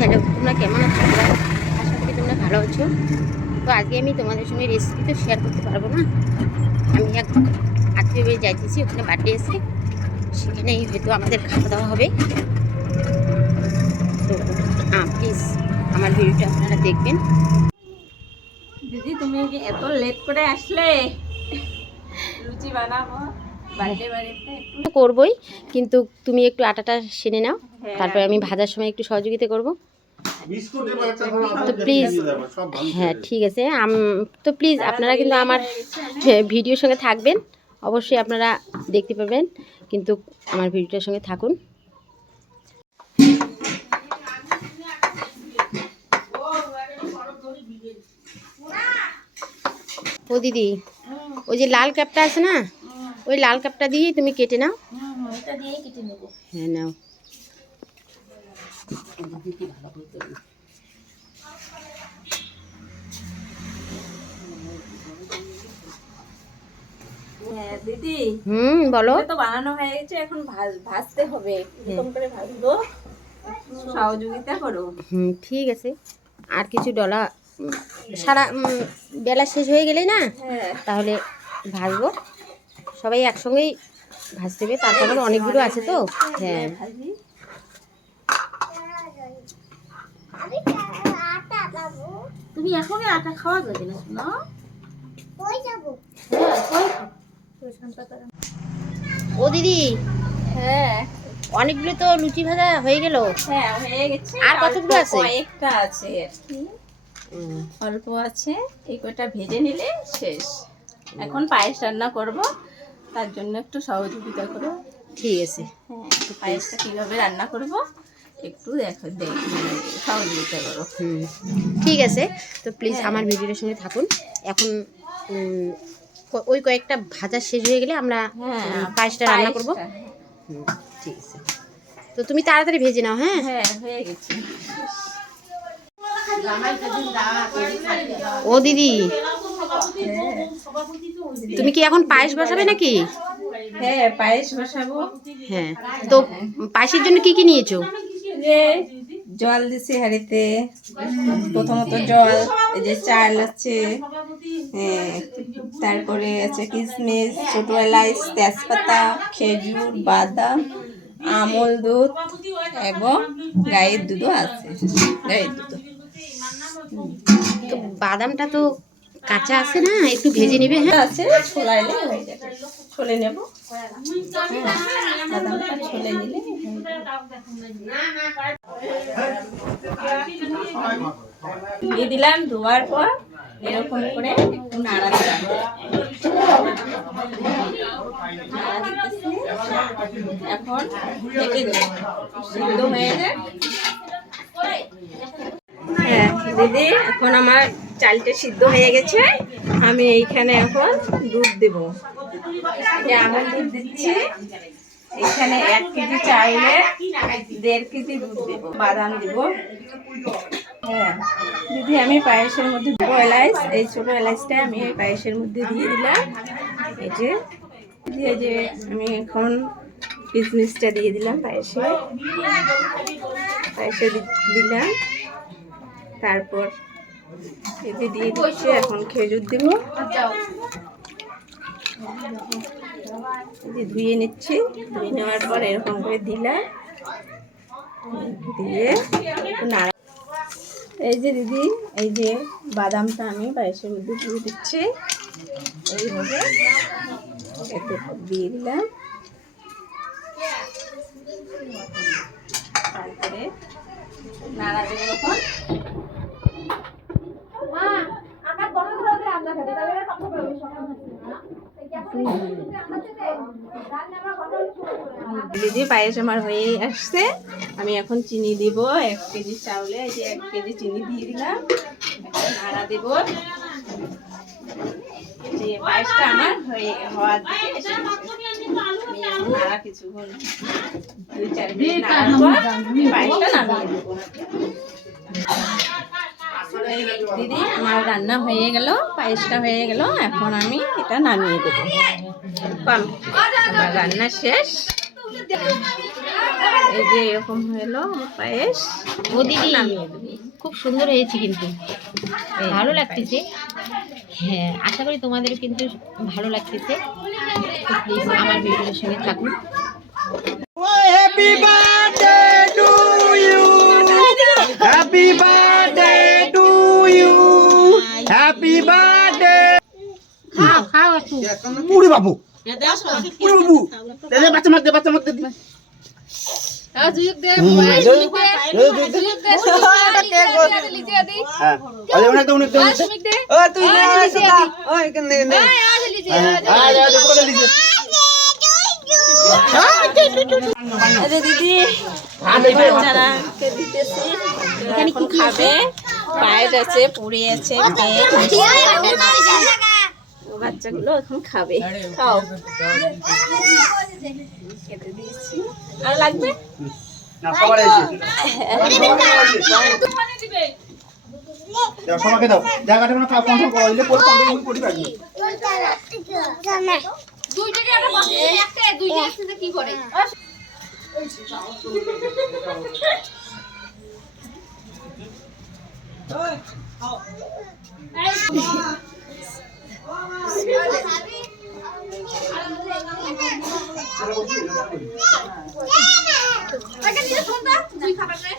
Hello, তোমরা কেমন আছো? আশা করি তোমরা ভালো আছো। তো আজকে আমি তোমাদের সঙ্গে রেসিপি তো শেয়ার করতে পারবো না। আমি এক আত্মীয় বাড়ি যাইতেছি, ওখানে বার্থডে আছে, সেখানেই হয়তো আমাদের খাওয়া দাওয়া হবে। তো প্লিজ আমার ভিডিওটা আপনারা দেখবেন। দিদি, তুমি এত লেট করে আসলে? লুচি বানাবো বার্থডে বাড়িতে, তো করবোই, কিন্তু তুমি একটু আটাটা সেনে নাও, হ্যাঁ। তারপরে আমি ভাজার সময় একটু সহযোগিতা করব। তো প্লিজ, হ্যাঁ ঠিক আছে। তো প্লিজ আপনারা কিন্তু আমার ভিডিওর সঙ্গে থাকবেন, অবশ্যই আপনারা দেখতে পাবেন, কিন্তু আমার ভিডিওটার সঙ্গে থাকুন। ও দিদি, ওই যে লাল কাপটা আছে না, ওই লাল কাপটা দিয়েই তুমি কেটে নাও। এটা দিয়ে কেটে নেবো। হ্যাঁ নাও। হ্যাঁ দিদি, বলো। তো বানানো হয়ে গেছে, এখন ভাজতে হবে। এরকম করে ভাজবো, সহযোগিতা করো। ঠিক আছে। আর কিছু ডলা সারা বেলা শেষ হয়ে গেলেই না, তাহলে ভাজবো, সবাই একসঙ্গেই ভাজতে হবে। তারপরে অনেকগুলো আছে তো। হ্যাঁ তুমি এখনই আটা খাওয়া যাবে না, শোনো। ও দিদি, হ্যাঁ অনেকগুলো তো লুচি ভাজা হয়ে গেল। হ্যাঁ হয়ে গেছে, আর কতগুলো আছে? কয়েকটা আছে আর কি, অল্প আছে। এই কয়টা ভেজে নিলে শেষ। এখন পায়েস রান্না করব, তার জন্য একটু সহযোগিতা করো। ঠিক আছে। হ্যাঁ, পায়েসটা কীভাবে রান্না করব একটু সহযোগিতা করো। ঠিক আছে। তো প্লিজ আমার ভিডিওর সঙ্গে থাকুন। এখন ওই কয়েকটা ভাজা শেষ হয়ে গেলে আমরা পায়েসটা রান্না করব। ঠিক আছে। তো তুমি তাড়াতাড়ি ভেজে নাও। হ্যাঁ হ্যাঁ হয়ে গেছে। ও দিদি, তুমি কি এখন পায়েস বসাবে নাকি? হ্যাঁ পায়েস বসাবো। হ্যাঁ, তো পায়েসের জন্য কি কি নিয়েছো? জল দিছি হাঁড়িতে, প্রথমত জল, এই যে চাল আছে, তারপরে আছে কিশমিশ, ছোট এলাচ, তেজপাতা, খেজুর, বাদাম, আমল দুধ এবং গায়ের দুধও আছে। গায়ের দুধ, তো বাদামটা তো কাঁচা আছে না, একটু ভেজে নেবে। হ্যাঁ আছে, ছোলাইলে হয়ে যাবে। ছোলে নেব, বাদামটা ছোলে নিলে দিয়ে দিলাম। ধোয়ার পর এরকম করে একটু নাড়া দিলাম। এখন ঢেকে দেব, সিদ্ধ হয়ে যায়। হ্যাঁ দিদি, এখন আমার চালটা সিদ্ধ হয়ে গেছে। আমি এইখানে এখন দুধ দেব। আমল দুধ দিচ্ছি। এখানে 1 কেজি চাইলে 1.5 কেজি দুধ দেবো, বাদাম দেব। হ্যাঁ দিদি, আমি পায়েসের মধ্যে দেবো এলাচ। এই ছোটো এলাচটা আমি এই পায়েসের মধ্যে দিয়ে দিলাম। এই যে আমি এখন কিশমিশটা দিয়ে দিলাম পায়েসে দিলাম। তারপর এতে দিয়ে দিচ্ছি এখন খেজুর দেব। ধুয়ে নিচ্ছি, ধুয়ে নেওয়ার পর এরকম করে দিলাম, দিয়ে একটু নাড়া। এই যে দিদি, এই যে বাদামটা আমি পায়েসের মধ্যে দিয়ে দিচ্ছি, এইভাবে একটু দিয়ে দিলাম। তারপরে নাড়া দেবো। এখন দিদি, পায়েস আমার হয়ে আসছে। আমি এখন চিনি দিব। 1 কেজি চাউলে এই যে 1 কেজি চিনি দিয়ে দিলাম। নাড়া দেব। যে পায়েসটা আমার হওয়ার দিকে এসে আমি এখন নাড়া কিছুক্ষণ 2-4 মিনিট নাড়ার পর পায়েসটা নামিয়ে দেবো। দিদি, আমার রান্না হয়ে গেল, পায়েসটা হয়ে গেল। এখন আমি এটা নামিয়ে দেবো। আমার রান্না শেষ। এই যে এরকম হলো আমার পায়েস। ও দিদি নামিয়ে দেবো। খুব সুন্দর হয়েছে কিন্তু, এই ভালো যে লাগতেছে। হ্যাঁ, আশা করি তোমাদেরও কিন্তু ভালো লাগতেছে। তো প্লিজ আমার ভিডিওর সঙ্গে থাকুন। Happy birthday to you. Happy birthday to you. Happy birthday. খাও খাও একটু। পুরি বাবু। পুরি বাবু। দে বাচ্চা মার দে বাচ্চা মার দে। হ্যাঁ, আরে অনেক দে অনেক দে। ও তুই না আসতা। ওই কেন নে। আরে আরে পুরো লিজে। আরে দিদি বাচ্চারাকে দিতেছি, এখন খাবে। পায়েস আছে, পুরি আছে, বাচ্চাগুলো এখন খাবে। খাও, খেতে দিয়েছি। আর লাগবে? না সবার এসে। দাও সবাইকে দাও। জায়গাটা কোনো কন্ট্রোল করো, ইলে পরে কন্ট্রোল করি পারবি। দুইটাকে আমরা বসে একটা দুইটা একসাথে কি করে আগে নিয়ে ফোন দাও তুই খাবার নে